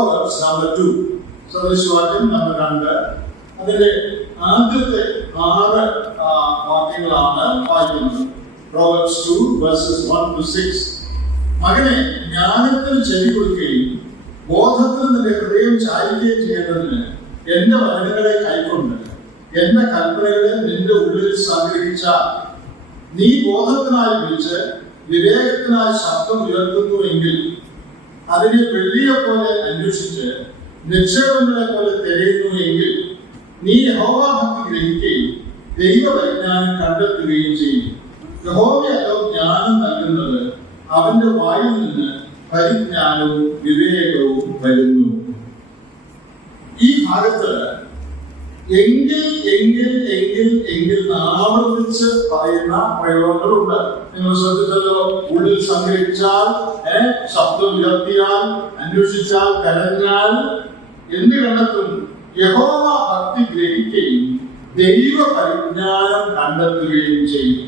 Proverbs number 2. സദൃശവാക്യം number 2. അതിന്റെ ആദ്യത്തെ 6 വാക്യങ്ങളാണ് വായിക്കുന്നത്. Proverbs 2 verses 1 to 6. മകനെ, ജ്ഞാനത്തിന് ചെവി കൊടുക്കുകയും ബോധത്തിൽ നിന്റെ ഹൃദയം ചാരിക്കുകയും ചെയ്യേണ്ടതിന് എന്റെ വചനങ്ങളെ കൈക്കൊണ്ട് എന്റെ കൽപ്പനകളെ നിന്റെ ഉള്ളിൽ സംഗ്രഹിച്ചാൽ നീ ബോധത്തിനായി വിളിച്ച് വിവേകത്തിനായി ശബ്ദം ഉയർത്തുന്നുവെങ്കിൽ അതിനെ വെള്ളിയെ പോലെ അന്വേഷിച്ച് നിക്ഷേപങ്ങളെ പോലെ തിരയുന്നുവെങ്കിൽ നീ യഹോവാഭക്തി ഗ്രഹിക്കുകയും ദൈവപരിജ്ഞാനം കണ്ടെത്തുകയും ചെയ്യും. യഹോവയല്ലോ ജ്ഞാനം നൽകുന്നത്, അവന്റെ വായിൽ നിന്ന് പരിജ്ഞാനവും വിവേകവും വരുന്നു. ഈ ഭാഗത്ത് എങ്കിൽ എങ്കിൽ എങ്കിൽ എങ്കിൽ ആവർത്തിച്ച് പറയുന്ന പ്രയോഗങ്ങളുണ്ട്. നിങ്ങൾ ശ്രദ്ധിച്ചല്ലോ. ഉള്ളിൽ സംഗ്രഹിച്ചാൽ, ശബ്ദം ഉയർത്തിയാൽ, അന്വേഷിച്ചാൽ, കരഞ്ഞാൽ എന്ത് കണ്ടെത്തും? യഹോവ ഭക്തി ഗ്രഹിക്കുകയും ദൈവ പരിജ്ഞാനം കണ്ടെത്തുകയും ചെയ്യും.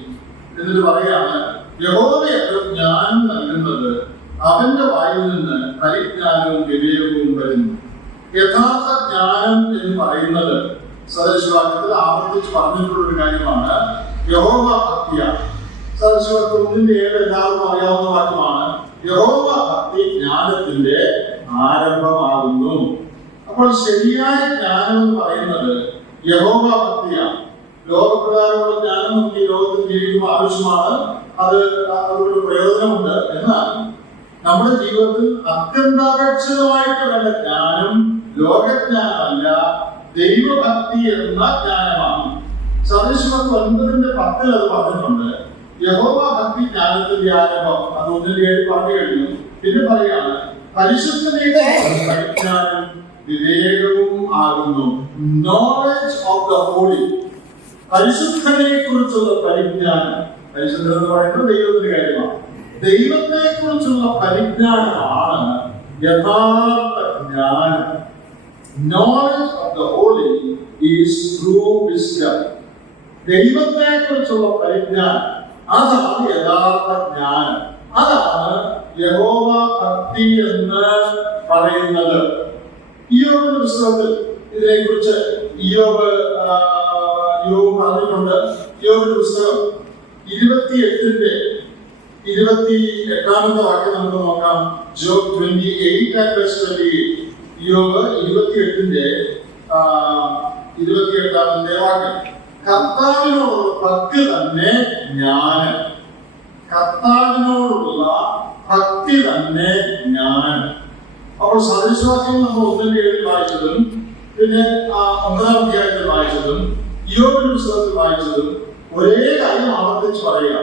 എന്നിട്ട് പറയാണ്, യഹോവയല്ലോ ജ്ഞാനം നൽകുന്നത്, അവന്റെ വായിൽ നിന്ന് പരിജ്ഞാനവും വിവേകവും വരുന്നു. യഥാർത്ഥ ജ്ഞാനം എന്ന് പറയുന്നത് സദൃശവാക്യത്തിൽ ആവർത്തിച്ച് പറഞ്ഞിട്ടുള്ള ഒരു കാര്യമാണ്. യഹോവ ഭക്തിയാണ്. സദൃശവാക്യം 1:7 എല്ലാവർക്കും അറിയാവുന്ന വാക്യമാണ്. യഹോവ ഭക്തി ജ്ഞാനത്തിന്റെ ആരംഭമാകുന്നു. അപ്പോൾ ശരിയായ ജ്ഞാനം എന്ന് പറയുന്നത് യഹോവ ഭക്തിയാണ്. ലോകപ്രകാരമുള്ള ജ്ഞാനം നമുക്ക് ഈ ലോകത്തിൽ ജീവിക്കുമ്പോൾ ആവശ്യമാണ്. അതുകൊണ്ട് പ്രയോജനമുണ്ട്. എന്നാൽ നമ്മുടെ ജീവിതത്തിൽ അത്യന്താപേക്ഷിതമായിട്ട് വേണ്ട ജ്ഞാനം ലോകജ്ഞാനമല്ല, ദൈവഭക്തി എന്ന ജ്ഞാനമാണ്. സദൃശവാക്യം 9:10 അത് പറഞ്ഞിട്ടുണ്ട്. യഹോവ ഭക്തി ജ്ഞാനത്തിന്റെ ആരംഭം. അത് 1:7 പറഞ്ഞു കഴിഞ്ഞു. പിന്നെ പറയാണ്, പരിശുദ്ധനെക്കുറിച്ചുള്ള പരിജ്ഞാനം വിവേകവും ആകുന്നു. Knowledge of the holy. പരിശുദ്ധനെ കുറിച്ചുള്ള പരിജ്ഞാനം. പരിശുദ്ധൻ എന്ന് പറയുന്നത് ദൈവത്തിന്റെ കാര്യമാണ്. ദൈവത്തെ കുറിച്ചുള്ള പരിജ്ഞാനമാണ് യഥാർത്ഥ ജ്ഞാനം. Knowledge of the holy is true wisdom. ദൈവത്തെ കുറിച്ചുള്ള പരിജ്ഞാനം, അതാണ് യഥാർത്ഥ ജ്ഞാനം. അതാണ് യഹോവ ഭക്തി എന്ന് പറയുന്നത്. ഇയ്യോബിന്റെ പുസ്തകത്തിൽ ഇതിനെക്കുറിച്ച് ഇയ്യോബ് പറഞ്ഞിട്ടുണ്ട്. ഇയ്യോബിന്റെ പുസ്തകം 28-ാമത്തെ വാക്യം നമുക്ക് നോക്കാം. ജോബ് 28:28. ഇയ്യോബ് 28:28 വാക്യം. കർത്താവിനോടുള്ള ഭക്തി തന്നെ ജ്ഞാനം. കർത്താവിനോടുള്ള ഭക്തി തന്നെ ജ്ഞാനം. അപ്പോൾ സദൃശവാക്യം നമ്മൾ 1:7 വായിച്ചതും പിന്നെ 9-ാം അധ്യായത്തിൽ വായിച്ചതും ഇയ്യോബിന്റെ പുസ്തകത്തിൽ വായിച്ചതും ഒരേ കാര്യം ആവർത്തിച്ച് പറയുക.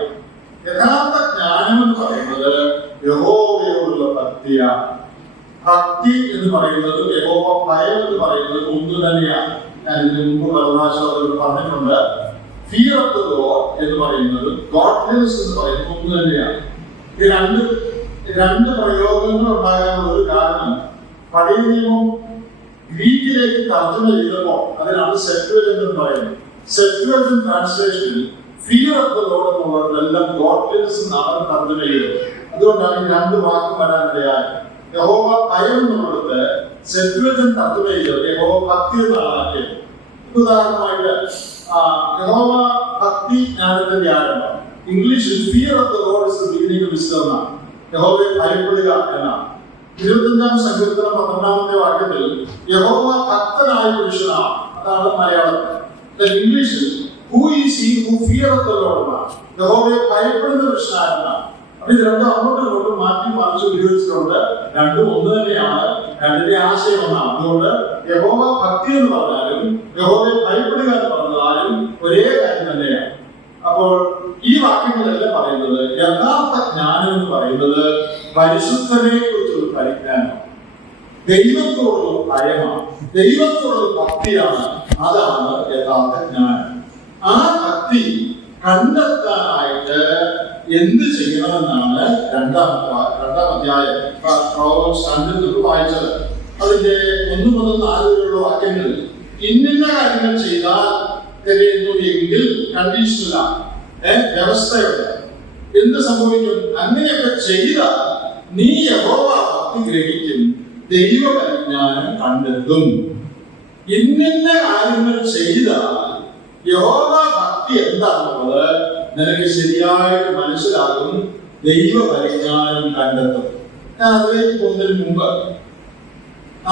യഥാർത്ഥ ജ്ഞാനം എന്ന് പറയുന്നത് യഹോവയോടുള്ള ഭക്തിയാണ്. ഭക്തി എന്ന് പറയുന്നത്, യഹോവ ഭയം എന്ന് പറയുന്നത് ഒന്ന് തന്നെയാണ്. ഞാൻ ഇതിന് മുമ്പ് പരമാവധി പറഞ്ഞിട്ടുണ്ട്. ഫിയർ ഓഫ് ദ ലോർഡ് എന്ന് പറയുന്നത്, ഗോഡ്ലിനെസ് എന്ന് പറയുന്നത് ഒന്ന് തന്നെയാണ്. ഈ രണ്ട് പ്രയോഗങ്ങൾ ഉണ്ടാകാനുള്ള ഒരു കാരണം പഴയ നിയമം ഗ്രീക്കിലേക്ക് തർജ്ജമ ചെയ്തപ്പോൾ അതിനാണ് സെപ്റ്റുവജന്റ് എന്ന് പറയുന്നത്. സെപ്റ്റുവജന്റ് ട്രാൻസ്ലേഷനിൽ ഫിയർ ഓഫ് ദ ലോർഡ് എന്നുള്ളതെല്ലാം ഗോഡ്ലിനെസ് എന്നാണ് തർജ്ജമ ചെയ്തത്. അതുകൊണ്ടാണ് ഈ 2 വാക്കും വരാനിടയായത്. യഹോവ ഭയം എന്നുള്ളത് സെപ്റ്റുവജന്റ് തർജ്ജമ ചെയ്തത് യഹോവ ഭക്തി എന്നാണ് ആക്കിയത്. ഉദാഹരണമായിട്ട് യഹോവ ഭക്തി ജ്ഞാനത്തിന്റെ ആരംഭം. ഇംഗ്ലീഷിൽ fear of the Lord is the beginning of wisdom എന്നാണ്. യഹോവയെ ഭയപ്പെടുക എന്നാണ്. 25-ാം സങ്കീർത്തനം 12-ാമത്തെ വാക്യത്തിൽ യഹോവ ഭക്തനായ പുരുഷനാണ്. അതാണ് മലയാളത്തിൽ. ഇംഗ്ലീഷിൽ who is he who feareth the Lord എന്നാണ്. യഹോവയെ ഭയപ്പെടുന്ന പുരുഷനാരെന്നാണ്. അപ്പൊ ഇത് രണ്ടും അങ്ങോട്ടും ഇങ്ങോട്ടും മാറ്റി മറിച്ച് ഉപയോഗിച്ചിട്ടുണ്ട്. രണ്ടും ഒന്ന് തന്നെയാണ്. രണ്ടിന്റെ ആശയം ഒന്നാണ്. അതുകൊണ്ട് യഹോവ ഭക്തി എന്ന് പറഞ്ഞാലും യഹോവയെ ഭയപ്പെടുക എന്ന് പറഞ്ഞാലും ഒരേ കാര്യം തന്നെയാണ്. അപ്പോൾ ഈ വാക്യങ്ങളെല്ലാം പറയുന്നത് യഥാർത്ഥ ജ്ഞാനം എന്ന് പറയുന്നത് പരിശുദ്ധനെ കുറിച്ചുള്ള പരിജ്ഞാനം, ദൈവത്തോടുള്ള ഭയമാണ്, ദൈവത്തോടുള്ള ഭക്തിയാണ്. അതാണ് യഥാർത്ഥ ജ്ഞാനം. ആ ഭക്തി കണ്ടെത്താനായിട്ട് എന്ത് ചെയ്യണമെന്നാണ് 2-ാം അധ്യായം വായിച്ചത്. അതിന്റെ 1 മുതൽ 4 വരെയുള്ള വാക്യങ്ങളിൽ ഇന്ന കാര്യങ്ങൾ ചെയ്താൽ തിരയുന്നു എങ്കിൽ കണ്ടീഷനിലാണ്, വ്യവസ്ഥയുണ്ട്. എന്ത് സംഭവിക്കും? അങ്ങനെയൊക്കെ ചെയ്താൽ നീ യഹോവ ഭക്തി ഗ്രഹിക്കും, ദൈവപരിജ്ഞാനം കണ്ടെത്തും. ഇന്ന കാര്യങ്ങൾ ചെയ്താൽ യഹോവ ഭക്തി എന്താണെന്നുള്ളത് നിനക്ക് ശരിയായിട്ട് മനസ്സിലാകും. ദൈവപരിജ്ഞാനം കണ്ടെത്തും. ഞാൻ അതിലേക്ക് പോകുന്നതിന് മുമ്പ്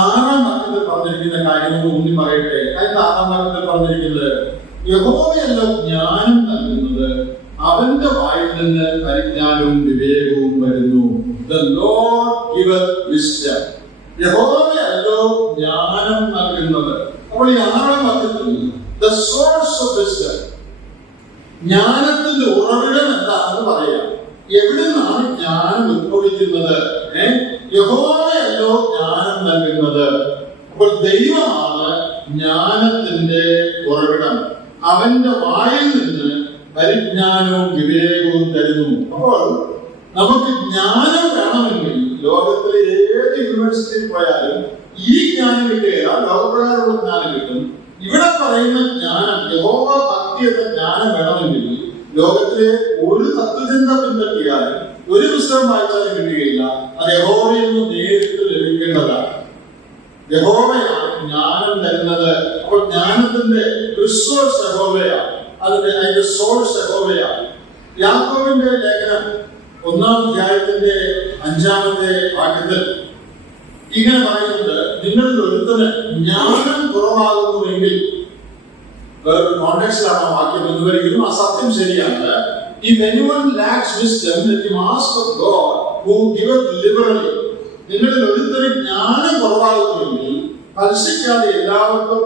6-ാം വാക്യത്തിൽ പറഞ്ഞിരിക്കുന്ന കാര്യങ്ങൾ ഊന്നി പറയട്ടെ. അതിന്റെ 6-ാം വാക്യത്തിൽ പറഞ്ഞിരിക്കുന്നത് യഹോവയല്ലോ ജ്ഞാനം നൽകുന്നത്, അവന്റെ വായിൽ നിന്ന് പരിജ്ഞാനവും വിവേകവും വരുന്നു. The Lord giveth wisdom. യഹോവയല്ലോ ജ്ഞാനം നൽകുന്നത്. അപ്പോൾ ഈ 6-ാം വാക്യത്തിൽ the source of wisdom, ജ്ഞാനത്തിന്റെ ഉറവിടം എന്താണെന്ന് പറയാം. എവിടെ നിന്നാണ് ജ്ഞാനം ഉത്ഭവിക്കുന്നത്? യഹോവയല്ലോ ജ്ഞാനം നൽകുന്നത്. അപ്പോൾ ദൈവമാണ് ജ്ഞാനത്തിന്റെ ഉറവിടം. അവന്റെ വായിൽ നിന്ന് പരിജ്ഞാനവും വിവേകവും തരുന്നു. അപ്പോൾ നമുക്ക് ജ്ഞാനം വേണമെങ്കിൽ ലോകത്തിലെ ഏത് യൂണിവേഴ്സിറ്റിയിൽ പോയാലും ഈ ജ്ഞാനം കിട്ടുകയില്ല. ലോകപ്രകാരമുള്ള ജ്ഞാനം കിട്ടും. ഇവിടെ പറയുന്ന ജ്ഞാനം, യഹോവ ഭക്തി എന്ന ജ്ഞാനം വേണമെങ്കിൽ ലോകത്തിലെ ഒരു തത്വചിന്ത പിൻപറ്റിയാലും ഒരു പുസ്തകം വായിച്ചാലും കിട്ടുകയില്ല. അത് യഹോവയിൽ നിന്ന് നേരിട്ട് ലഭിക്കേണ്ടതാണ്. യഹോവയാണ് ജ്ഞാനം തരുന്നത്. അപ്പോൾ ജ്ഞാനത്തിന്റെ റിസോഴ്സ് യഹോവയാണ്. അതിന്റെ സോഴ്സ് യഹോവയാണ്. യാക്കോബിന്റെ ലേഖനം 1-ാം അധ്യായത്തിന്റെ 5-ാമത്തെ വാക്യത്തിൽ ഇങ്ങനെ പറയുന്നത്, നിങ്ങളിൽ ഒരുത്തന് ജ്ഞാനം കുറവാകുന്നുവെങ്കിൽ, വേറൊരു കോണ്ടെക്സ്റ്റിലാണ് ആ വാക്യം എന്നുവരെങ്കിലും ആ സത്യം ശരിയാണ്. If anyone lacks wisdom, let him ask of God, who giveth liberally. നിങ്ങളിൽ ഒരുത്തന് ജ്ഞാനം കുറവാകുന്നുവെങ്കിൽ പലിശിക്കാതെ എല്ലാവർക്കും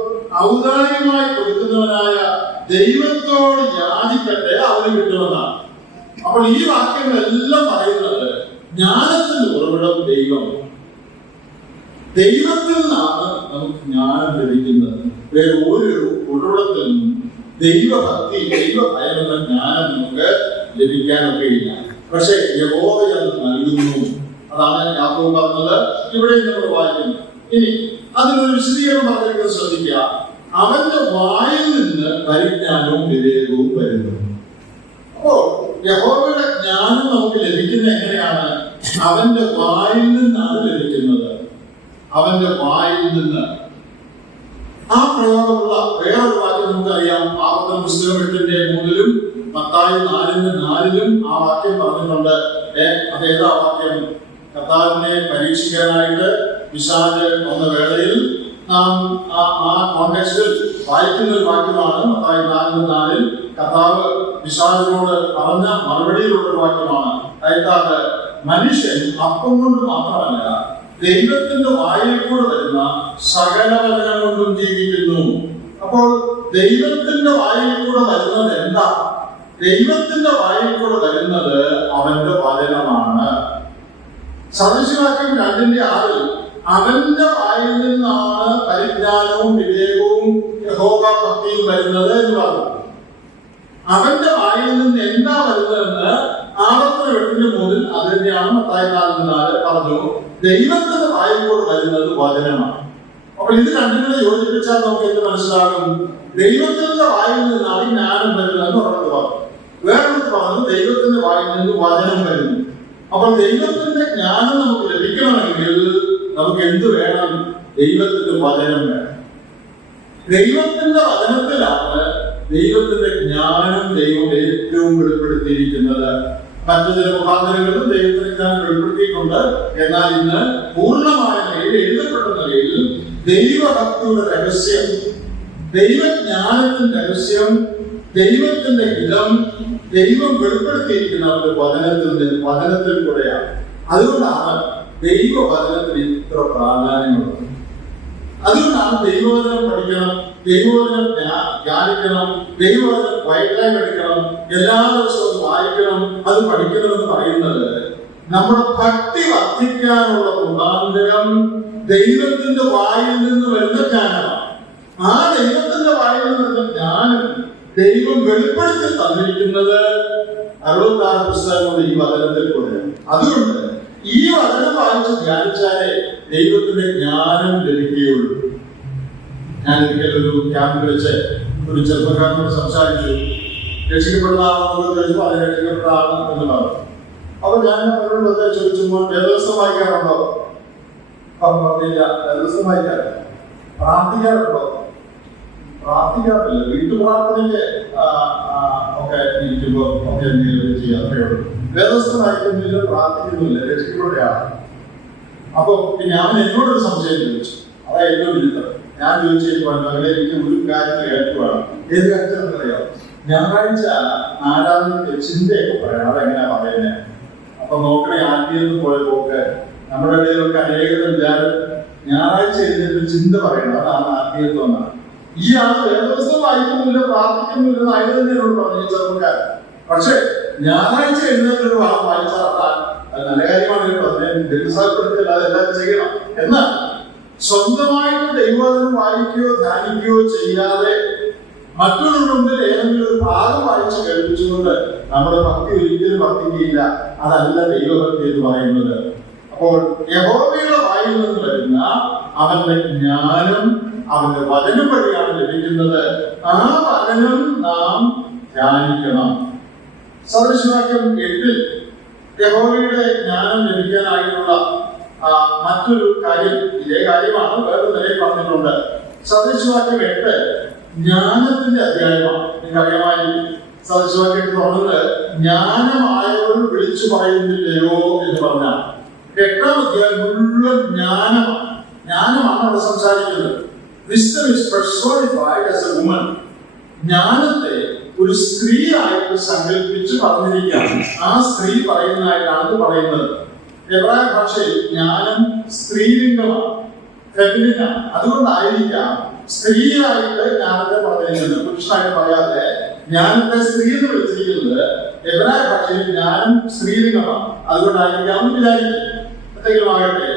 ഔദാര്യമായി കൊടുക്കുന്നവനായ ദൈവത്തോട് യാചിക്കട്ടെ, അവന് കിട്ടുമെന്നാണ്. അപ്പോൾ ഈ വാക്യങ്ങളെല്ലാം പറയുന്നത് ജ്ഞാനത്തിന്റെ ഉറവിടം ദൈവം. ദൈവത്തിൽ നിന്നാണ് നമുക്ക് ജ്ഞാനം ലഭിക്കുന്നത്. വേറെ ഒരു ഉറവിടത്തിൽ നിന്നും ദൈവഭക്തി, ദൈവഭയം എന്ന ജ്ഞാനം നമുക്ക് ലഭിക്കാനൊക്കെ ഇല്ല. പക്ഷെ യഹോവ അത് നൽകുന്നു. അതാണ് യാക്കോബ് പറഞ്ഞത്. ഇവിടെ നമ്മൾ വായിക്കുന്നു. ഇനി അതിനൊരു വിശദീകരണം പറഞ്ഞിരിക്കുന്നത് ശ്രദ്ധിക്കുക. അവന്റെ വായിൽ നിന്ന് പരിജ്ഞാനവും വിവേകവും വരുന്നു. അപ്പോൾ യഹോവയുടെ ജ്ഞാനം നമുക്ക് ലഭിക്കുന്നത് എങ്ങനെയാണ്? അവന്റെ വായിൽ നിന്നാണ് ലഭിക്കുന്നത്. അവന്റെ വായിൽ നിന്ന്. ആ പ്രയോഗമുള്ള വേറൊരു വാക്യം നമുക്കറിയാം. ആവർത്തന പുസ്തകം 8-3 മത്തായി 4:4 ആ വാക്യം പറഞ്ഞിട്ടുണ്ട്. അതേതാ വാക്യം? കർത്താവിനെ പരീക്ഷിക്കാനായിട്ട് പിശാച് വന്ന വേളയിൽ നാം ആ കോണ്ടെക്സ്റ്റിൽ വായിക്കുന്ന ഒരു വാക്യമാണ്. മത്തായി 4:4 കർത്താവ് പിശാചിനോട് പറഞ്ഞ മറുപടിയിലുള്ള ഒരു വാക്യമാണ്. അതായത് മനുഷ്യൻ അപ്പം കൊണ്ട് മാത്രമല്ല ദൈവത്തിന്റെ വായിൽ കൂടെ വരുന്ന സകല വചനം കൊണ്ടും ജീവിക്കുന്നു. അപ്പോൾ ദൈവത്തിന്റെ വായിൽ കൂടെ വരുന്നത് എന്താ? ദൈവത്തിന്റെ വായിൽ കൂടെ വരുന്നത് അവന്റെ വചനമാണ്. സദൃശവാക്യം 2:6 അവന്റെ വായിൽ നിന്നാണ് പരിജ്ഞാനവും വിവേകവും യഹോവ ഭക്തിയും വരുന്നത് എന്ന് പറഞ്ഞു. അവന്റെ വായിൽ നിന്ന് എന്താ വരുന്നതെന്ന് ആവർത്തന 8:3 അത് തന്നെയാണ് മത്തായി 4:4 പറഞ്ഞു. ദൈവത്തിന്റെ വായിൽ കൂടെ വരുന്നത് വചനമാണ്. അപ്പോൾ ഇത് രണ്ടിനെ യോജിപ്പിച്ചാൽ നമുക്ക് എന്ത് മനസ്സിലാകും? ദൈവത്തിന്റെ വായിൽ നിന്നാണ് ജ്ഞാനം വരുന്നതെന്ന് ഒരിടത്ത് പറഞ്ഞു. വേറൊരിടത്ത് പറഞ്ഞു ദൈവത്തിന്റെ വായിൽ നിന്ന് വചനം വരുന്നു. അപ്പോൾ ദൈവത്തിന്റെ ജ്ഞാനം നമുക്ക് ലഭിക്കണമെങ്കിൽ നമുക്ക് എന്ത് വേണം? ദൈവത്തിന്റെ വചനം വേണം. ദൈവത്തിന്റെ വചനത്തിലാണ് ദൈവത്തിന്റെ ജ്ഞാനം ദൈവം ഏറ്റവും വെളിപ്പെടുത്തിയിരിക്കുന്നത്. മറ്റു ചില മുഖാന്തരങ്ങളും ദൈവത്തിന്റെ ജ്ഞാനം വെളിപ്പെടുത്തിയിട്ടുണ്ട്. എന്നാൽ ഇന്ന് പൂർണ്ണമായ നിലയിൽ എഴുതപ്പെട്ട നിലയിൽ ദൈവഭക്തിയുടെ രഹസ്യം, ദൈവജ്ഞാനത്തിന്റെ രഹസ്യം, ദൈവത്തിന്റെ ഹിതം ദൈവം വെളിപ്പെടുത്തിയിരിക്കുന്ന ഒരു വചനത്തിൽ കൂടെയാണ്. അതുകൊണ്ടാണ് ദൈവവചനത്തിന് ഇത്ര പ്രാധാന്യമുള്ളത്. അതുകൊണ്ടാണ് ദൈവവചനം പഠിക്കണം, ദൈവവചനം ധ്യാനിക്കണം, ദൈവവചനം വൈകായി പഠിക്കണം, എല്ലാ ദിവസവും വായിക്കണം, അത് പഠിക്കണമെന്ന് പറയുന്നത് നമ്മുടെ ഭക്തി വർദ്ധിക്കാനുള്ള മുഖാന്തരം ദൈവത്തിന്റെ വായിൽ നിന്ന് വരുന്ന ജ്ഞാനമാണ്. ആ ദൈവത്തിന്റെ വായിൽ നിന്ന് വരുന്ന ജ്ഞാനം ദൈവം വെളിപ്പെടുത്തി തന്നിരിക്കുന്നത് 66 പുസ്തകങ്ങളുടെ ഈ വചനത്തിൽ കൂടെയാണ്. അതുകൊണ്ട് ഈ വചനം വായിച്ച് ധ്യാനിച്ചാലേ ദൈവത്തിന്റെ ജ്ഞാനം ലഭിക്കുകയുള്ളൂ. ഞാൻ ഒരിക്കൽ ഒരു ക്യാമ്പിൽ വെച്ച് ഒരു ചെറുപ്പക്കാരനോട് സംസാരിച്ചു. രക്ഷിക്കപ്പെടുന്നതാണെന്ന് ചോദിച്ചപ്പോൾ അത് രക്ഷിക്കപ്പെട്ടതാണ് എന്ന് പറഞ്ഞു. അപ്പൊ ഞാൻ അവരോട് ചോദിച്ചപ്പോൾ വേദപുസ്തകം വായിക്കാറുണ്ടോ? ദിവസം വായിക്കാറില്ല. പ്രാർത്ഥിക്കാറുണ്ടോ? പ്രാർത്ഥിക്കാറില്ല. വീട്ടു പ്രാർത്ഥനയ്ക്ക് ഒക്കെ ഇരിക്കുമ്പോൾ ഒക്കെ എന്തെങ്കിലും ചെയ്യാറേ ഉള്ളൂ. വേദവസ്തു വായിക്കുന്നില്ല, പ്രാർത്ഥിക്കുന്നില്ല, രക്ഷിക്കപ്പെടുകയാണ്. അപ്പൊ പിന്നെ അവൻ എന്നോടൊരു സംശയം ചോദിച്ചു. അതാ ഏറ്റവും വലുത്. ഞാൻ ചോദിച്ചപ്പോൾ മകളെ എനിക്ക് ഒരു കാര്യത്തിൽ കേൾക്കുവാണ്. ഏത് കാര്യത്തിലെന്ന് അറിയാം? ഞായറാഴ്ച ആരാധനയ്ക്ക് ചിന്തയൊക്കെ പറയണം. അതെങ്ങനെയാ പറയുന്നത്? അപ്പൊ നോക്കണേ, ആദ്യം പോയ പോക്ക് നമ്മുടെ ഇടയിലൊക്കെ അനേകത വിചാരം ഞായറാഴ്ച എഴുന്നേറ്റ് ചിന്ത പറയണം. അതാണ് ആത്മീയത്വം എന്നാണ്. ഈ ആൾ വേദവസ്തു വായിക്കുന്നില്ല, പ്രാർത്ഥിക്കുന്നില്ല, ആയത് തന്നെ എന്നോട് പറഞ്ഞു ചെറുപ്പക്കാരൻ. പക്ഷെ ഞായറാഴ്ച എഴുന്നേറ്റൊരു വായിച്ചാർത്താൽ അത് നല്ല കാര്യമാണ് കേട്ടോ. അതിനെ നിരുത്സാഹപ്പെടുത്തില്ല, അതെല്ലാം ചെയ്യണം. എന്നാൽ സ്വന്തമായിട്ട് ദൈവവചനം വായിക്കുകയോ ധ്യാനിക്കുകയോ ചെയ്യാതെ മറ്റുള്ളവരുടെ മുമ്പിൽ ഏതെങ്കിലും ഒരു ഭാഗം വായിച്ച് കേൾപ്പിച്ചുകൊണ്ട് നമ്മുടെ ഭക്തി ഒരിക്കലും വർദ്ധിക്കുകയില്ല. അതല്ല ദൈവഭക്തി എന്ന് പറയുന്നത്. അപ്പോൾ യഹോവയുടെ വായിൽ നിന്ന് വരുന്ന അവന്റെ ജ്ഞാനം അവന്റെ വചനം വഴിയാണ് ലഭിക്കുന്നത്. ആ വചനം നാം ധ്യാനിക്കണം. സദൃശവാക്യം 8 യഹോവയുടെ ജ്ഞാനം ലഭിക്കാനായിട്ടുള്ള മറ്റൊരു കാര്യം, ഇതേ കാര്യമാണ് വേറെ നിലയിൽ പറഞ്ഞിട്ടുണ്ട്. സദൃശവാക്യം 8 ജ്ഞാനത്തിന്റെ അധ്യായമാണ്. നിങ്ങൾക്കറിയാമായി സദൃശവാക്യം തുറന്നത് ജ്ഞാനമായവർ വിളിച്ചു പറയുന്നില്ലയോ എന്ന് പറഞ്ഞാൽ 8ാം അധ്യായം മുഴുവൻ ജ്ഞാനമാണ്. ജ്ഞാനമാണ് അവിടെ സംസാരിക്കുന്നത്. Wisdom is personified as a woman. ജ്ഞാനത്തെ ഒരു സ്ത്രീ ആയിട്ട് സങ്കല്പിച്ച് പറഞ്ഞിരിക്കുകയാണ്. ആ സ്ത്രീ പറയുന്നതായിട്ടാണ് പറയുന്നത്. എബ്രായ ഭാഷയിൽ ജ്ഞാനം സ്ത്രീലിംഗമാണ്, ഫെമിനിനാണ്. അതുകൊണ്ടായിരിക്കാം സ്ത്രീയായിട്ട് ജ്ഞാനത്തെ പറഞ്ഞിരിക്കുന്നത്. പുരുഷനായിട്ട് പറയാതെ ജ്ഞാനത്തെ സ്ത്രീ എന്ന് വിളിച്ചിരിക്കുന്നത് എബ്രായ ഭാഷയിൽ ജ്ഞാനം സ്ത്രീലിംഗമാണ്. അതുകൊണ്ടായിരിക്കാം വിചാരിക്കുന്നത്. എന്തെങ്കിലുമാകട്ടെ,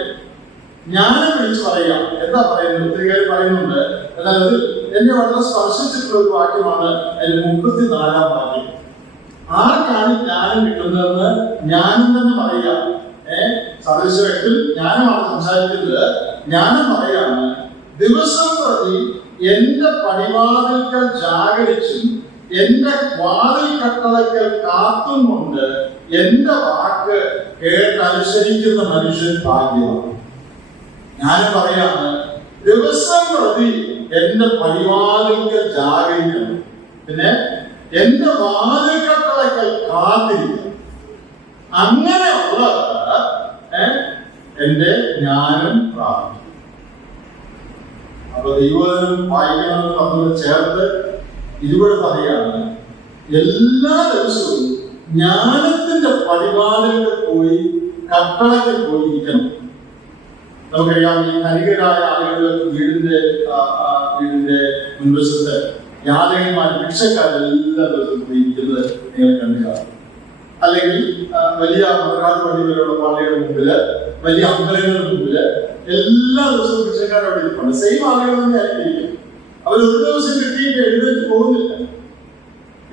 ജ്ഞാനം വിളിച്ച് പറയാം. എന്താ പറയുന്നത്? ഒത്തിരി കാര്യം പറയുന്നുണ്ട്. അതായത് എന്നെ വളരെ സ്പർശിച്ചിട്ടുള്ള ഒരു വാക്യമാണ് അതിൽ 34ാം വാക്യം. ആർക്കാണ് ജ്ഞാനം കിട്ടുന്നതെന്ന് ജ്ഞാനം തന്നെ പറയാം. സദൃശത്തിൽ ജ്ഞാനമാണ് സംസാരിക്കുന്നത്. ജ്ഞാനം പറയാണ്, ദിവസം പ്രതി എന്റെ പടിവാതിൽക്കൽ ജാഗരിച്ചും എന്റെ വാതിൽ കട്ടളക്കൽ കാത്തും കൊണ്ട് എന്റെ വാക്ക് കേട്ടനുസരിക്കുന്ന മനുഷ്യൻ ഭാഗ്യമാണ്. ജ്ഞാനം പറയാണ്, ദിവസം പ്രതി എന്റെ പടിവാതിൽക്കൽ ജാഗരിക്കണം, പിന്നെ എന്റെ വാതിൽ കട്ടളക്കൽ കാത്തിരിക്കണം. അങ്ങനെയുള്ള എന്റെ ജ്ഞാനം പ്രാപിക്കും. അപ്പൊ ദൈവവചനം വായിക്കണമെന്ന് പറഞ്ഞത് ചേർത്ത് ഇതിവിടെ പറയാണ്, എല്ലാ ദിവസവും ജ്ഞാനത്തിന്റെ പടിവാതിലിൽ പോയി കട്ടളത്തിൽ പോയി ഇരിക്കണം. നമുക്കറിയാം, ഈ ധനികരായ ആളുകൾ വീടിന്റെ മുൻവശത്ത് യാചകന്മാർ, ഭിക്ഷക്കാരെല്ലാ ദിവസവും പോയി ഇരിക്കുന്നത് നിങ്ങൾ കണ്ടുകാണും. അല്ലെങ്കിൽ വലിയ മതകാട് പള്ളികളുള്ള പള്ളിയുടെ മുമ്പില്, വലിയ അമ്പലങ്ങളുടെ മുമ്പില് എല്ലാ ദിവസവും ഭിക്ഷക്കാരോട് ഇരിപ്പുണ്ട്. സെയിം ആളുകൾ തന്നെ ആയിരിക്കും. അവർ ഒരു ദിവസം കിട്ടിയിട്ട് എഴുന്നേറ്റ് പോകുന്നില്ല.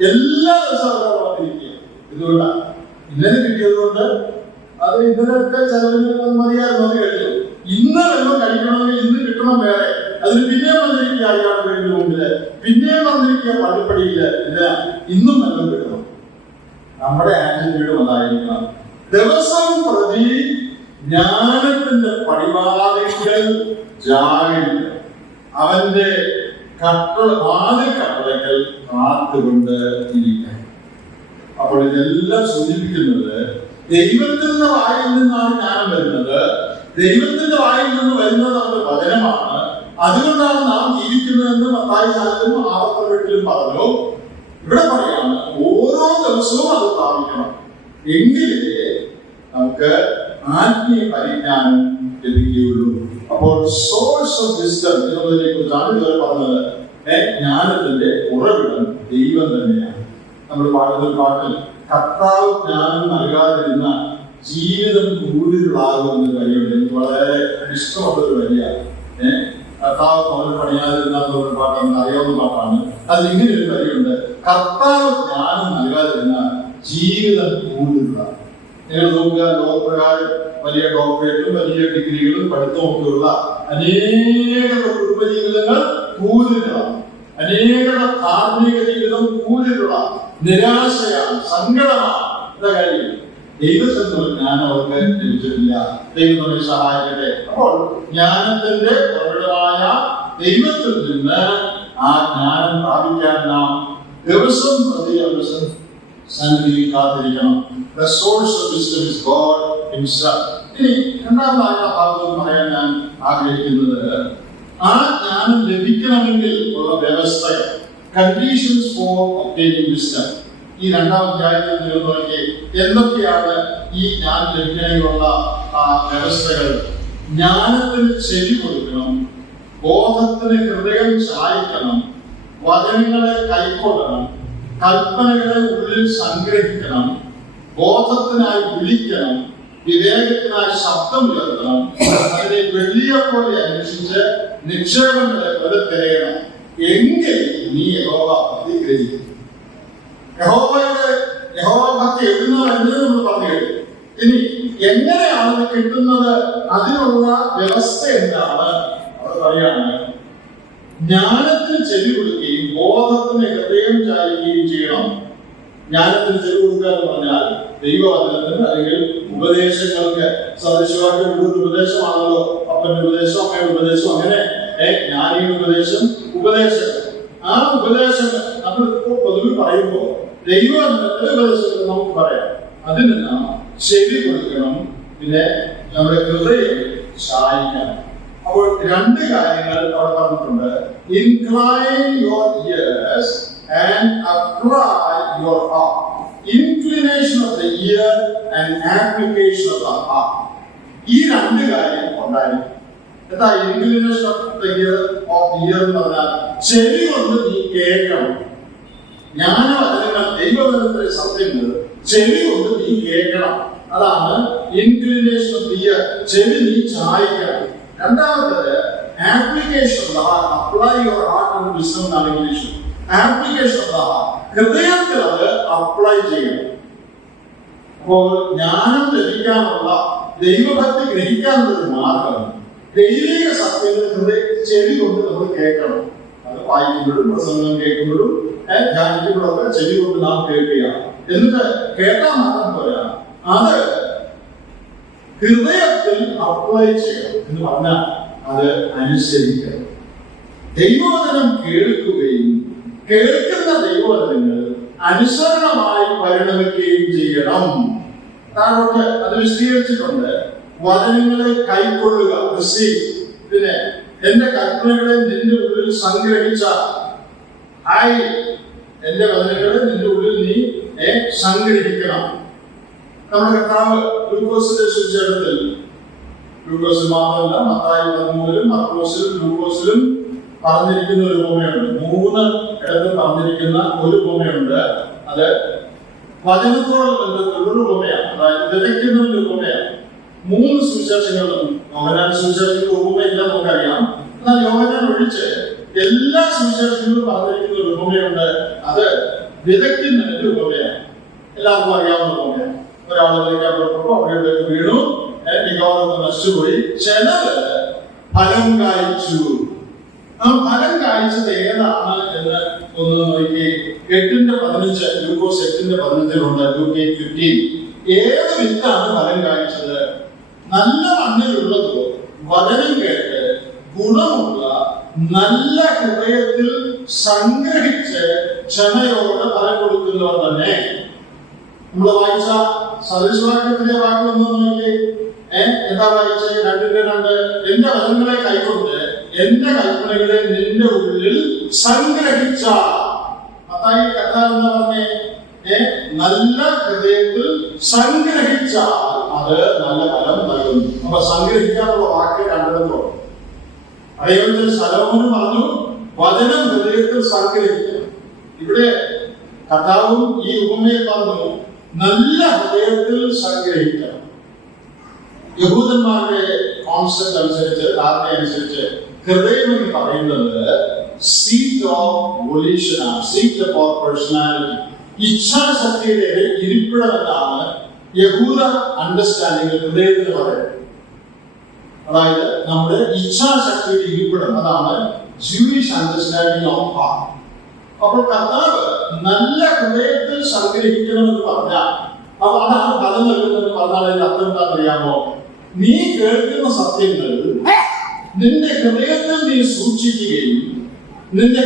എല്ലാ ദിവസവും അവർ വന്നിരിക്കുക. എന്തുകൊണ്ടാണ്? ഇന്നലെ കിട്ടിയത് കൊണ്ട് അത് ഇന്നലത്തെ ചെലവിന് മതിയായിരുന്നു, അത് കഴിഞ്ഞു. ഇന്ന് വെള്ളം കഴിക്കണമെങ്കിൽ ഇന്ന് കിട്ടണം വേറെ. അതിന് പിന്നെയും വന്നിരിക്കുക അയാളുടെ വീടിന് മുമ്പില്, പിന്നെയും വന്നിരിക്കുക പള്ളിപ്പടിയില്. ഇല്ല, ഇന്നും വെള്ളം കിട്ടണം. നമ്മുടെ ആറ്റിറ്റ്യൂഡ് അതായിരിക്കണം. ദിവസം പ്രതി ജ്ഞാനത്തിന്റെ പടിവാതിൽക്കൽ ജാഗരിക്കണം, അവന്റെ വാതിൽ കട്ടളക്കൽ കാത്തുകൊണ്ട് ഇരിക്കണം. അപ്പോൾ ഇതെല്ലാം സൂചിപ്പിക്കുന്നത് ദൈവത്തിന്റെ വായിൽ നിന്നാണ് ജ്ഞാനം വരുന്നത്. ദൈവത്തിന്റെ വായിൽ നിന്ന് വരുന്നത് അവന്റെ വചനമാണ്. അതുകൊണ്ടാണ് നാം ജീവിക്കുന്നതെന്ന് മത്തായി 4-ലും ആവർത്തനത്തിലും പറഞ്ഞു. ഇവിടെ പറയാണ്, ഓരോ ദിവസവും അത് സ്ഥാപിക്കണം. എങ്കിലേ നമുക്ക് ആത്മീയ പരിജ്ഞാനം ലഭിക്കുകയുള്ളൂ. അപ്പോൾ സോഴ്സ് ഓഫ് വിസ്ഡം എന്നുള്ളതിനെ കുറിച്ചാണ് ഇതുവരെ പറഞ്ഞത്. ജ്ഞാനത്തിന്റെ ഉറവിടം ദൈവം തന്നെയാണ്. നമ്മൾ പാടുന്ന പാട്ടിൽ കർത്താവ് ജ്ഞാനം നൽകാതിരുന്ന ജീവിതം കൂടുതലാകുമെന്ന് വരിയുണ്ട്. എനിക്ക് വളരെ ഇഷ്ടമുള്ളൊരു വരിയാണ്. കർത്താവ് തോന്നൽ പണിയാതിരുന്ന പാട്ടാണ്, അറിയാവുന്ന പാട്ടാണ്. അതിൽ ഇങ്ങനെ ഒരു വരിയുണ്ട്, കർത്താവ് ജ്ഞാനം നൽകാതിരുന്ന ജീവിതം കൂടുതലാണ്. നിങ്ങൾ നോക്കുക, ലോകപ്രകാരം വലിയ ഡോക്ടറേറ്റും വലിയ ഡിഗ്രികളും പഠിത്തമൊക്കെയുള്ള അനേകം കുടുംബജീവിതങ്ങൾ കൂടുതലാണ്. അനേകം ധാർമ്മിക ജീവിതം കൂടുതലുള്ള നിരാശയാണ്, സങ്കടമാണ്. എന്താ കാര്യം? ദൈവത്തിൽ നിന്നുള്ള ജ്ഞാനം അവർക്ക് ലഭിച്ചിട്ടില്ല. ദൈവം നമ്മെ സഹായിക്കട്ടെ. അപ്പോൾ ജ്ഞാനത്തിന്റെ പ്രകടമായ ദൈവത്തിൽ നിന്ന് ആ ജ്ഞാനം പ്രാപിക്കാൻ നാം ദിവസം പ്രതി ദിവസം സന്നിധിയിൽ കാത്തിരിക്കണം. The source of wisdom is God himself. ഇനി രണ്ടാമതായ ഭാഗം പറയാൻ ഞാൻ ആഗ്രഹിക്കുന്നത്, ആ ജ്ഞാനം ലഭിക്കണമെങ്കിൽ ഉള്ള വ്യവസ്ഥ, കണ്ടീഷൻസ് ഫോർ ഒബ്റ്റെയിനിങ് വിസ്ഡം. ഈ രണ്ടാം അധ്യായത്തിൽ നിങ്ങൾ നോക്കി എന്തൊക്കെയാണ് ഈ ജ്ഞാനം ലഭിക്കാനുള്ള വ്യവസ്ഥകൾ. ജ്ഞാനത്തിന് ചെവി കൊടുക്കണം, ബോധത്തിന് ഹൃദയം ചായ്ക്കണം, വചനങ്ങളെ കൈക്കൊള്ളണം, കൽപ്പനകളെ ഉള്ളിൽ സംഗ്രഹിക്കണം, ബോധത്തിനായി വിളിക്കണം, വിവേകത്തിനായി ശബ്ദം ഉയർത്തണം, അതിനെ വെള്ളിയെ പോലെ അന്വേഷിച്ച് നിക്ഷേപങ്ങളെ പോലെ തിരയണം. എങ്കിൽ നീ യഹോവ ഭക്തി ഗ്രഹിക്കും. യഹോവ ഭക്തി എഴുതുന്നതെന്ന് നമ്മൾ പറഞ്ഞു. ഇനി എങ്ങനെയാണ് ഇത് കിട്ടുന്നത്? അതിനുള്ള വ്യവസ്ഥ എന്താണ്? അത് പറയാണ്, ജ്ഞാനത്തിന് ചെവി കൊടുക്കുകയും ബോധത്തിന് ഹൃദയം ചായുകയും ചെയ്യണം. ജ്ഞാനത്തിന് ചെവി കൊടുക്കുക എന്ന് പറഞ്ഞാൽ ദൈവവചനത്തിന് അല്ലെങ്കിൽ ഉപദേശങ്ങൾക്ക് സദൃശവാക്യം ഒരു ഉപദേശമാണല്ലോ. അപ്പന്റെ ഉപദേശം, അമ്മയുടെ ഉപദേശം, അങ്ങനെ ജ്ഞാനിയുടെ ഉപദേശം, ഉപദേശങ്ങൾ. ആ ഉപദേശങ്ങൾ നമ്മൾ പൊതുവെ പറയുമ്പോൾ ദൈവവചനത്തിലെ ഉപദേശങ്ങൾ നമുക്ക് പറയാം. അതിന് നാം ചെവി കൊടുക്കണം, പിന്നെ നമ്മുടെ ഹൃദയം ചായിക്കണം. അപ്പോൾ രണ്ട് കാര്യങ്ങൾ അവിടെ പറഞ്ഞിട്ടുണ്ട്. Incline your ears and apply your heart. Inclination of the ear and application of the heart. ഈ രണ്ട് കാര്യം ഉണ്ടായിരുന്നു. എന്താ inclination of the ear എന്ന് പറഞ്ഞാൽ? ചെവി കൊണ്ട് നീ കേൾക്കണം. ജ്ഞാനവചനങ്ങൾ, ദൈവവചനത്തിലെ സത്യങ്ങൾ ചെവി കൊണ്ട് നീ കേൾക്കണം. അതാണ് inclination of the ear. ചെവി നീ ചായ്ക്കണം. രണ്ടാമത്തേത് application of the heart. Apply your heart to wisdom എന്നാണ് English. Application of the heart, ഹൃദയത്തിൽ അത് അപ്ലൈ ചെയ്യണം. അപ്പോൾ ജ്ഞാനം ലഭിക്കാനുള്ള, ദൈവഭക്തി ഗ്രഹിക്കാനുള്ള ഒരു മാർഗം ദൈവിക സത്യങ്ങൾ ഹൃദയത്തിൽ ചെവി കൊണ്ട് നമ്മൾ കേൾക്കണം. അത് വായിക്കുമ്പോഴും പ്രസംഗം കേൾക്കുമ്പോഴും ധ്യാനിക്കുമ്പോഴൊക്കെ ചെവി കൊണ്ട് നാം കേൾക്കുക. എന്നിട്ട് കേട്ടാൽ മാത്രം പോരാ, അത് ഹൃദയത്തിൽ അപ്ലൈ ചെയ്യണം. എന്ന് പറഞ്ഞാൽ അത് അനുസരിക്കണം. ദൈവവചനം കേൾക്കുകയും കേൾക്കുന്ന ദൈവവചനങ്ങൾ അനുസരണമായി പരിണമിക്കുകയും ചെയ്യണം. താഴോട്ട് അത് വിശദീകരിച്ചിട്ടുണ്ട്. വചനങ്ങളെ കൈക്കൊള്ളുക, പിന്നെ എന്റെ കൽപ്പനകളെ നിന്റെ ഉള്ളിൽ സംഗ്രഹിച്ച, എന്റെ വചനങ്ങളെ നിന്റെ ഉള്ളിൽ നീ സംഗ്രഹിക്കണം. നമ്മുടെ കർത്താവ് ലൂക്കോസിന്റെ സുവിശേഷത്തിൽ, ലൂക്കോസിൽ മാത്രമല്ല മത്തായി 13-ലും മർക്കോസിലും ലൂക്കോസിലും പറഞ്ഞിരിക്കുന്ന ഒരു ഉപമയുണ്ട്. 3 ഇടത്ത് പറഞ്ഞിരിക്കുന്ന ഒരു ഉപമയുണ്ട്. അത് വചനത്തോട് ബന്ധത്തിലുള്ള ഒരു ഉപമയാണ്. അതായത് വിതയ്ക്കുന്നതിന്റെ ഉപമയാണ്. 3 സുവിശേഷങ്ങളിലും, യോഹന്നാൻ സുവിശേഷത്തിൽ ഉപമയില്ല നമുക്കറിയാം. എന്നാൽ യോഹന്നാൻ ഒഴിച്ച് എല്ലാ സുവിശേഷങ്ങളിലും പറഞ്ഞിരിക്കുന്ന ഒരു ഉപമയുണ്ട്. അത് വിതയ്ക്കുന്നതിന്റെ ഉപമയാണ്. എല്ലാവർക്കും അറിയാവുന്ന ഉപമയാണ്. ഒരാൾ വിതയ്ക്കാൻ പുറപ്പെട്ടു, അവിടെ വീണു, മിക്കവാറും നശിച്ചുപോയി. ചിലത് ഫലം കായ്ച്ചു. ആ ഫലം കായ്ച്ചത് ഏതാണ് എന്ന് ഒന്ന് നോക്കി. 8:15 ലൂക്കോസ് 8:15 Luke 8:15. ഏത് വിത്താണ് ഫലം കായ്ച്ചത്? നല്ല മണ്ണിലുള്ളതോ വചനം കേട്ട് ഗുണമുള്ള നല്ല ഹൃദയത്തിൽ സംഗ്രഹിച്ച് ക്ഷമയോടെ ഫലം കൊടുക്കുന്നവർ തന്നെ. നമ്മൾ വായിച്ച സദൃശവാക്യത്തിലെ വാക്യമൊന്ന് നോക്കി. എന്താ വായിച്ച 2:2? എന്റെ വചനങ്ങളെ കൈക്കൊണ്ട് എന്റെ കൽപ്പനകളെ നിന്റെ ഉള്ളിൽ സംഗ്രഹിച്ച. മത്തായി കർത്താവ് എന്താ പറഞ്ഞേ? നല്ല ഹൃദയത്തിൽ സംഗ്രഹിച്ചാൽ അത് നല്ല ഫലം നൽകുന്നു. അപ്പൊ സംഗ്രഹിക്കാനുള്ള വാക്ക് കണ്ടെടുത്തോ? അതേപോലെ ശലോമോൻ പറഞ്ഞു വചനം ഹൃദയത്തിൽ സംഗ്രഹിക്കണം. ഇവിടെ കർത്താവും ഈ ഉപമയിൽ പറഞ്ഞു നല്ല ഹൃദയത്തിൽ സംഗ്രഹിക്കണം. യഹൂദന്മാരുടെ കോൺസെപ്റ്റ് അനുസരിച്ച്, ധാരണ അനുസരിച്ച് ഹൃദയം എന്ന് പറയുന്നത് സീറ്റ് ഓഫ് വൊല്യൂഷൻ ആണ്, സീറ്റ് ഓഫ് പേഴ്സണാലിറ്റി, ഇച്ഛാശക്തിയുടെ ഇരിപ്പിടം എന്നാണ് യഹൂദ അണ്ടർസ്റ്റാൻഡിംഗ് ഹൃദയത്തിന് പറയുന്നത്. അതായത് നമ്മുടെ ഇച്ഛാശക്തിയുടെ ഇരിപ്പിടം, അതാണ് ജൂയിഷ് അണ്ടർസ്റ്റാൻഡിംഗ് ഓഫ് ഹാർട്ട്. അപ്പോൾ കർത്താവ് നല്ല ഹൃദയത്തിൽ സംഗ്രഹിക്കണമെന്ന് പറഞ്ഞാൽ അപ്പൊ അതാണ് ഫലം നൽകുന്നത് പറഞ്ഞാൽ അതിന്റെ അർത്ഥം എന്താണെന്നറിയാമോ? നീ കേൾക്കുന്ന സത്യങ്ങൾ നിന്റെ ഹൃദയത്തിൽ നീ സൂക്ഷിക്കുകയും നിന്റെ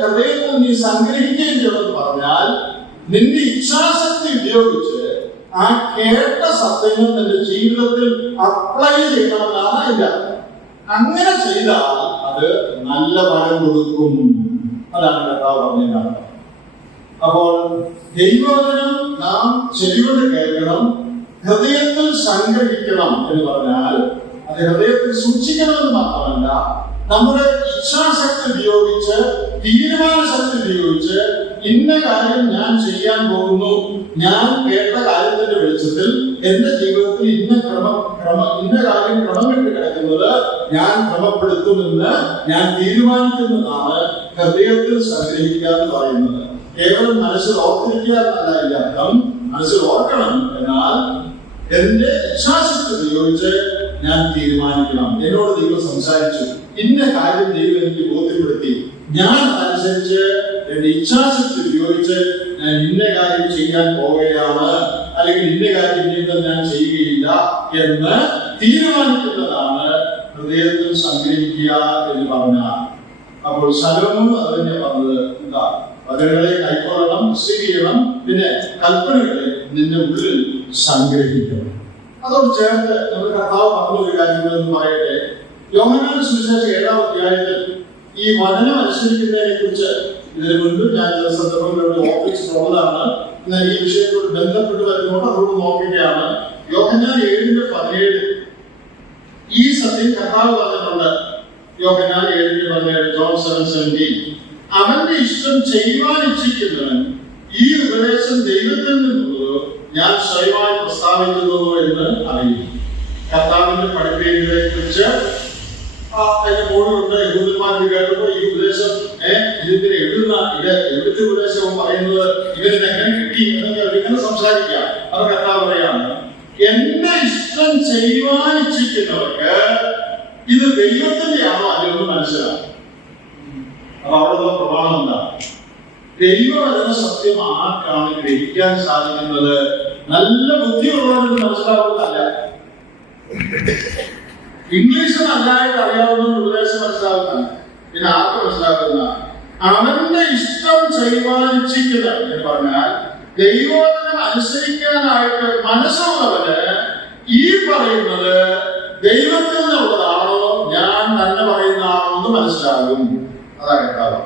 ഹൃദയത്തിൽ നീ സംഗ്രഹിക്കുകയും ചെയ്യുമെന്ന് പറഞ്ഞാൽ നിന്റെ ഇച്ഛാശക്തി ഉപയോഗിച്ച് ആ കേട്ട സത്യങ്ങൾ നിന്റെ ജീവിതത്തിൽ അപ്ലൈ ചെയ്യണമെന്നാണ് അതിന്റെ അർത്ഥം. അങ്ങനെ ചെയ്താൽ അത് നല്ല ഫലം കൊടുക്കും. അതാണ് കർത്താവ് പറഞ്ഞതാണ്. അപ്പോൾ ദൈവവചനം നാം ചെവികൊണ്ട് കേൾക്കണം, ഹൃദയത്തിൽ സംഗ്രഹിക്കണം എന്ന് പറഞ്ഞാൽ അത് ഹൃദയത്തിൽ സൂക്ഷിക്കണമെന്ന് മാത്രമല്ല, നമ്മുടെ ഇച്ഛാശക്തി ഉപയോഗിച്ച് തീരുമാനശക്തി ഉപയോഗിച്ച് ഇന്ന കാര്യം ഞാൻ ചെയ്യാൻ പോകുന്നു, ഞാൻ കേട്ട കാര്യത്തിന്റെ വെളിച്ചത്തിൽ എന്റെ ജീവിതത്തിൽ ഇന്ന കാര്യം ക്രമമിട്ട് കിടക്കുന്നത് ഞാൻ ക്രമപ്പെടുത്തുമെന്ന് ഞാൻ തീരുമാനിക്കുന്നതാണ് ഹൃദയത്തിൽ സംഗ്രഹിക്കുക എന്ന് പറയുന്നത്. കേവലം മനസ്സിൽ ഓർത്തിരിക്കുക എന്നല്ല ഇതിന്റെ അർത്ഥം. മനസ്സിൽ ഓർക്കണം, എന്നാൽ എന്റെ ഇച്ഛാശക്തി ഉപയോഗിച്ച് ഞാൻ തീരുമാനിക്കണം. എന്നോട് ദൈവം സംസാരിച്ചു, ഇന്ന കാര്യം ദൈവം എനിക്ക് ബോധ്യപ്പെടുത്തി, ഞാൻ അതനുസരിച്ച് എന്റെ ഇച്ഛാശക്തി ഉപയോഗിച്ച് ഞാൻ ഇന്ന കാര്യം ചെയ്യാൻ പോവുകയാണ്, അല്ലെങ്കിൽ ഇന്ന കാര്യം ഇന്നും ഞാൻ ചെയ്യുകയില്ല എന്ന് തീരുമാനിക്കുന്നതാണ് ഹൃദയത്തിൽ സംഗ്രഹിക്കുക എന്ന് പറഞ്ഞാൽ. അപ്പോൾ ശലോമോൻ അതിനെ പറഞ്ഞത് എന്താ? വചനങ്ങളെ കൈക്കൊള്ളണം, സ്വീകരിക്കണം, പിന്നെ കൽപ്പനകളെ നിന്റെ ഉള്ളിൽ സംഗ്രഹിക്കണം. അതോട് ചേർത്ത് നമ്മുടെ കർത്താവ് പറഞ്ഞ ഒരു കാര്യങ്ങളെന്ന് പറയട്ടെ. യോഹന്നാന്റെ സുവിശേഷം 7-ാം അധ്യായത്തിൽ ഈ വചനം അനുസരിക്കുന്നതിനെ കുറിച്ച് ഇതിനു മുൻപ് ഞാൻ ചില സന്ദർഭങ്ങളുടെ ഓഫീസ് പോകുന്നതാണ്. എന്നാൽ ഈ വിഷയത്തോട് ബന്ധപ്പെട്ട് വരുന്നതോട് അതുകൊണ്ട് നോക്കുകയാണ്. യോഹന്നാൻ 7:17 ഈ സത്യം കർത്താവ് പറഞ്ഞിട്ടുണ്ട്. യോഹന്നാൻ 7:17, ജോൺ 7:17, അവന്റെ ഇഷ്ടം ചെയ്യുവാൻ ഇച്ഛിക്കുന്നവൻ ഈ ഉപദേശം ദൈവത്തിൽ നിന്നുള്ളതോ ഞാൻ സ്വയമായി പ്രസ്താവിക്കുന്നതോ എന്ന് അറിയും. കർത്താവിന്റെ പഠിപ്പീരുകളെ കുറിച്ച് അതിന്റെ മോഡുണ്ട്. യഹൂദന്മാർക്ക് കേട്ടപ്പോൾ ഈ ഉപദേശം ഇതിന് എഴുത്തെ ഉപദേശവും പറയുന്നത് ഇവരിന് എങ്ങനെ കിട്ടി എന്നൊക്കെ ഇങ്ങനെ സംസാരിക്കാം. അത് കർത്താവ് പറയാണ്, എന്റെ ഇഷ്ടം ചെയ്യുവാൻ ഇച്ഛിക്കുന്നവർക്ക് ഇത് ദൈവത്തിന്റെ ആണോ അല്ലെന്ന് മനസ്സിലാവും. അപ്പൊ അവിടുത്തെ പ്രമാണം എന്താ? ദൈവവചന സത്യം ആർക്കാണ് ഗ്രഹിക്കാൻ സാധിക്കുന്നത്? നല്ല ബുദ്ധിയുള്ളവർക്ക് മനസ്സിലാവുന്നതല്ല. ഇംഗ്ലീഷ് നല്ലതായിട്ട് അറിയാവുന്ന ഉപദേശം മനസ്സിലാവുന്നതാണ്. പിന്നെ ആർക്ക് മനസ്സിലാക്കുന്ന? അവന്റെ ഇഷ്ടം ചെയ്യുവാൻ ഇച്ഛിക്കുന്ന എന്ന് പറഞ്ഞാൽ ദൈവവചനം അനുസരിക്കാനായിട്ട് മനസ്സുള്ളവന് ഈ പറയുന്നത് ദൈവത്തിൽ നിന്നുള്ളതാണോ ഞാൻ തന്നെ പറയുന്നതാണോ എന്ന് മനസ്സിലാകും. അതാണ് കർത്താവ്.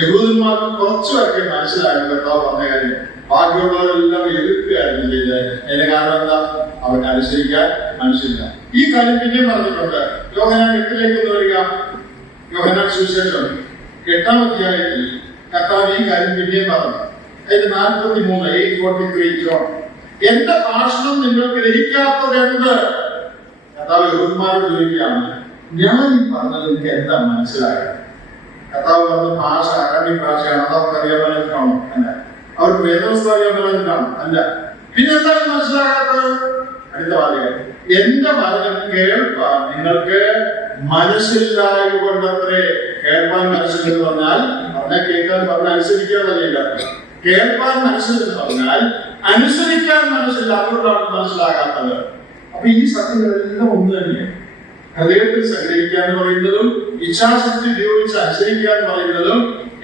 യഹൂദന്മാർക്ക് കുറച്ചു പേർക്ക് മനസ്സിലാകും കർത്താവ് പറഞ്ഞ കാര്യം. ബാക്കിയുള്ളവരെല്ലാം എതിർക്കുകയായിരുന്നു ചെയ്ത്. അതിന്റെ കാരണം എന്താ? അവർക്ക് അനുസരിക്കാൻ മനസ്സില്ല. ഈ കാര്യം പിന്നെയും പറഞ്ഞിട്ടുണ്ട്. യോഹന്നാൻ 8-ലേക്ക് വരിക. യോഹന്നാൻ സുവിശേഷം 8-ാം അധ്യായത്തിൽ കർത്താവ് ഈ കാര്യം പിന്നെയും പറഞ്ഞു. അതിന് 43, 8:43 ജോൺ, എന്റെ ഭാഷണം നിങ്ങൾ ഗ്രഹിക്കാത്തത് എന്ത്? കർത്താവ് യഹൂദന്മാരോട് ചോദിക്കുകയാണ്, ഞാൻ ഈ പറഞ്ഞത് എനിക്ക് എന്താ മനസ്സിലായത്? കർത്താവ് പറഞ്ഞ ഭാഷ അറബിക് ഭാഷയാണ്. അത് അവർക്ക് അറിയാൻ അല്ല, അവർക്ക് വേദവസ്തു അറിയാൻ അല്ല. പിന്നെ എന്താണ് മനസ്സിലാകാത്തത്? അടുത്ത വാചകം, എന്റെ വചനം കേൾപ്പാൻ നിങ്ങൾക്ക് മനസ്സില്ലായതുകൊണ്ടത്രേ. കേൾപ്പാൻ മനസ്സിലെന്ന് പറഞ്ഞാൽ കേൾക്കാൻ പറഞ്ഞ അനുസരിക്കാന്നല്ല. കേൾപ്പാൻ മനസ്സിലെന്ന് പറഞ്ഞാൽ അനുസരിക്കാൻ മനസ്സില്ല, അതുകൊണ്ടാണ് മനസ്സിലാകാത്തത്. അപ്പൊ ഈ സത്യങ്ങളെല്ലാം ഒന്ന് തന്നെയാണ്. ഹൃദയത്തിൽ സംഗ്രഹിക്കുക എന്ന് പറയുന്നതും ഇച്ഛാശക്തി ഉപയോഗിച്ച് അനുസരിക്കുക എന്ന് പറയുന്നതും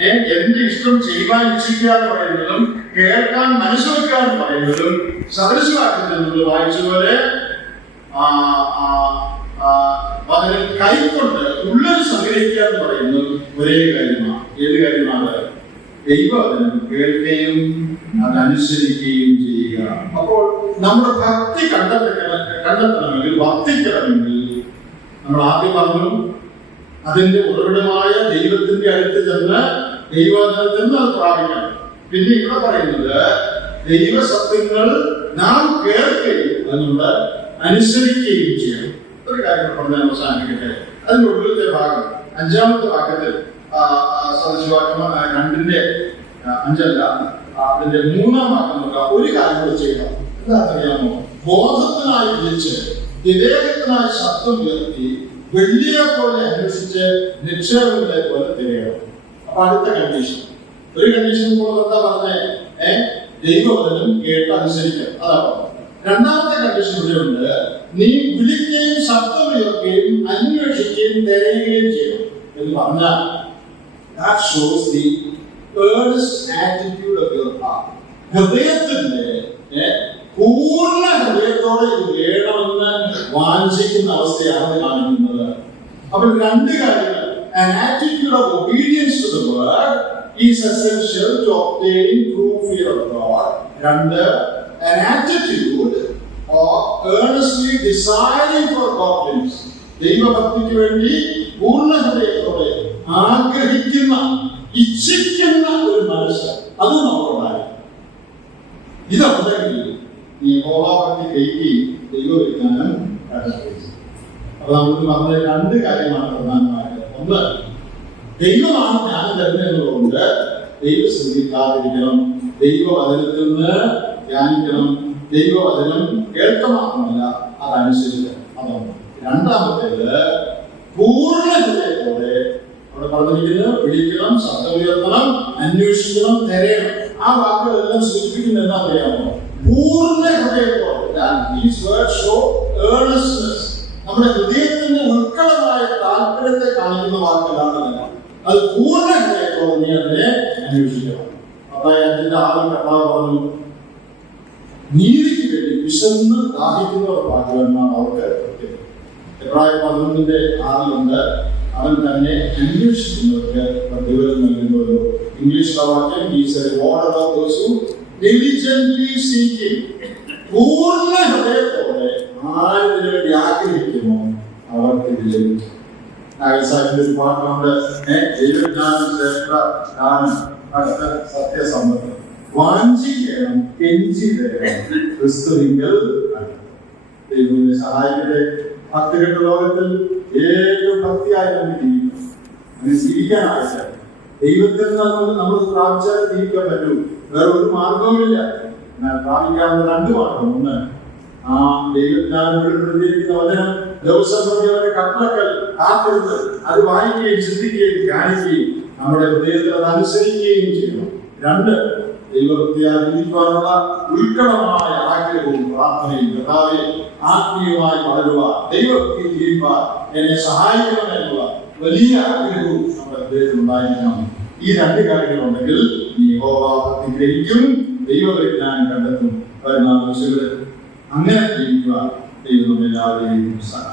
എന്റെ ഇഷ്ടം ചെയ്യുവാൻ ഇച്ഛിക്കുക എന്ന് പറയുന്നതും കേൾക്കാൻ മനസ്സിലാക്കുക എന്ന് പറയുന്നതും സദൃശവാക്യത്തിൽ നിന്ന് വായിച്ചതുപോലെ കൈക്കൊണ്ട് ഉള്ളിൽ സംഗ്രഹിക്കുക എന്ന് പറയുന്നത് ഒരേ കാര്യമാണ്. ഏത് കാര്യമാണ്? ദൈവവചനം കേൾക്കുകയും അതനുസരിക്കുകയും ചെയ്യുക. അപ്പോൾ നമ്മുടെ ഭക്തി കണ്ടെത്തണമെങ്കിൽ, വർദ്ധിക്കണമെങ്കിൽ നമ്മൾ ആദ്യം പറഞ്ഞു അതിന്റെ ഉറവിടമായ ദൈവത്തിന്റെ അടുത്ത് ചെന്ന് ദൈവവചനത്തിൽ നിന്ന് അത് പ്രാപിക്കണം. പിന്നെ ഇവിടെ പറയുന്നത് ദൈവസത്യങ്ങൾ നാം കേൾക്കുകയും അതിനോട് അനുസരിക്കുകയും ചെയ്യണം. ഒരു കാര്യം പറഞ്ഞാൽ അവസാനിക്കട്ടെ. അതിന്റെ ഒടുവിലത്തെ ഭാഗം 5-ാമത്തെ വാക്യത്തിൽ സദൃശവാക്യം 2:5 അതിന്റെ 3-ാം വാക്യം നോക്കാം. ഒരു കാര്യം കൂടെ ചെയ്യണം. എന്താണെന്നറിയാമോ? ബോധത്തിനായി വിളിച്ച് വിവേകത്തിനായി ശബ്ദം ഉയർത്തി വെള്ളിയെ പോലെ അന്വേഷിച്ച് നിക്ഷേപങ്ങളെ പോലെ തിരയണം. അപ്പൊ അടുത്ത കണ്ടീഷൻ, ഒരു കണ്ടീഷൻ കൂടെ എന്താ പറഞ്ഞേ? ദൈവവചനം കേട്ട് അനുസരിക്കുക. അതാണ് രണ്ടാമത്തെ കണ്ടീഷൻ ഇവിടെ ഉണ്ട്. നീ വിളിക്കുകയും ശബ്ദമുയർത്തുകയും അന്വേഷിക്കുകയും തിരയുകയും ചെയ്യണം എന്ന് പറഞ്ഞാൽ that shows the earnest attitude of your heart. ഹൃദയത്തിന്റെ പൂർണ്ണ ഹൃദയത്തോടെ ഇത് വേണമെന്ന് വാഞ്ചിക്കുന്ന അവസ്ഥയാണ് കാണിക്കുന്നത്. അപ്പോൾ രണ്ട് കാര്യങ്ങൾ. An attitude of obedience to the word is essential to obtaining true fear of God. രണ്ട്, an attitude of earnestly desiring for godliness. ദൈവഭക്തിക്ക് വേണ്ടി പൂർണ്ണ ഹൃദയത്തോടെ ആഗ്രഹിക്കുന്ന ഇച്ഛിക്കുന്ന ഒരു മനസ്സ് അത് നമുക്കുണ്ടായി. ഇതുണ്ടെങ്കിൽ ഈ യഹോവാഭക്തി കഴിക്കുകയും ദൈവവിജ്ഞാനം കണ്ടെത്തുകയും. അപ്പൊ നമ്മൾ പറഞ്ഞ രണ്ട് കാര്യമാണ് പ്രധാനമായിട്ട്. ഒന്ന്, ദൈവമാണ് ജ്ഞാനം തരുന്നതുകൊണ്ട് ദൈവസ്ഥിതി കാത്തിരിക്കണം, ദൈവവചനത്തിൽ നിന്ന് ധ്യാനിക്കണം, ദൈവവചനം കേൾക്കമാത്രമല്ല അതനുസരിക്കണം. അതാണ്. രണ്ടാമത്തേത്, പൂർണ്ണ ഹൃദയത്തോടെ അവിടെ പറഞ്ഞിരിക്കുന്നത് വിളിക്കണം, ശബ്ദമുയർത്തണം, അന്വേഷിക്കണം, തിരയണം. ആ വാക്കുകളെല്ലാം സൂചിപ്പിക്കുന്നത് എന്താ അറിയാമോ? പൂർണ്ണ ഹൃദയത്തോടെ. നമ്മുടെ ഹൃദയത്തിന്റെ ഉൾക്കളമായ താല്പര്യത്തെ കാണിക്കുന്ന വാക്കുകളാണ്. അത് പൂർണ്ണ ഹൃദയത്തോടെ നീ അതിനെ അന്വേഷിക്കണം. അതായത് 6 കർത്താവ് പറഞ്ഞു, നീതിക്ക് വേണ്ടി വിശന്ന് ദാഹിക്കുന്നവർ ഭാഗ്യവാന്മാർ, അവർക്ക് പ്രത്യേകം. എബ്രായർ 11:6 അവൻ തന്നെ അന്വേഷിക്കുന്നവർക്ക് പ്രതിഫലം നൽകുന്നവരോ. ഇംഗ്ലീഷ് വാക്യം is a rewarder of those who diligently seeking. പൂർണ്ണ ഹൃദയത്തോടെ ആരിതിനു വേണ്ടി ആഗ്രഹിക്കുമോ അവർക്ക് ഇത് ലഭിക്കും. നാഗസാഹിന്റെ ഒരു പാട്ടുണ്ട്, ദൈവജ്ഞാനം ശ്രേഷ്ഠ ദാനം, അടുത്ത സത്യസമ്പത്ത്, വാഞ്ചിക്കണം, കെഞ്ചി തരണം, ക്രിസ്തുവിങ്കൽ. ദൈവത്തിന്റെ സഹായത്തിന്റെ ഭക്തികെട്ട ലോകത്തിൽ ഏറ്റവും ഭക്തിയായി നമുക്ക് ജീവിക്കണം. അങ്ങനെ ജീവിക്കാനാവില്ല. ദൈവത്തിൽ നിന്ന് നമ്മൾ പ്രാപിച്ചാൽ ജീവിക്കാൻ പറ്റൂ. വേറെ ഒരു മാർഗവുമില്ല. എന്നാൽ പ്രാപിക്കാവുന്ന 2 മാർഗം. ഒന്ന്, ആ ദൈവജ്ഞാനം വെളിപ്പെടുത്തിയിരിക്കുന്ന വചനം ദിവസം അവരുടെ കട്ടളക്കൽ കാത്തിരുന്ന് അത് വായിക്കുകയും ചിന്തിക്കുകയും ധ്യാനിക്കുകയും നമ്മുടെ ഹൃദയത്തിൽ അത് അനുസരിക്കുകയും ചെയ്യണം. 2, ദൈവഭക്തിയാൽ ജീവിക്കാനുള്ള ഉത്കടമായ ആഗ്രഹവും പ്രാർത്ഥനയും. കർത്താവേ, ആത്മീയമായി വളരുവാൻ, ദൈവഭക്തി ജീവിക്കാൻ എന്നെ സഹായിക്കണമെന്നുള്ള വലിയ ആഗ്രഹവും നമ്മുടെ ഹൃദയത്തിൽ ഉണ്ടായിരിക്കണം. ഈ 2 കാര്യങ്ങളുണ്ടെങ്കിൽ നീ യഹോവാഭക്തി ഗ്രഹിക്കും, ദൈവവിജ്ഞാനം കണ്ടെത്തും. വരുന്ന ദിവസങ്ങളിൽ അങ്ങനെ ജീവിക്കുവാൻ ദൈവം എല്ലാവരെയും സഹായിക്കും.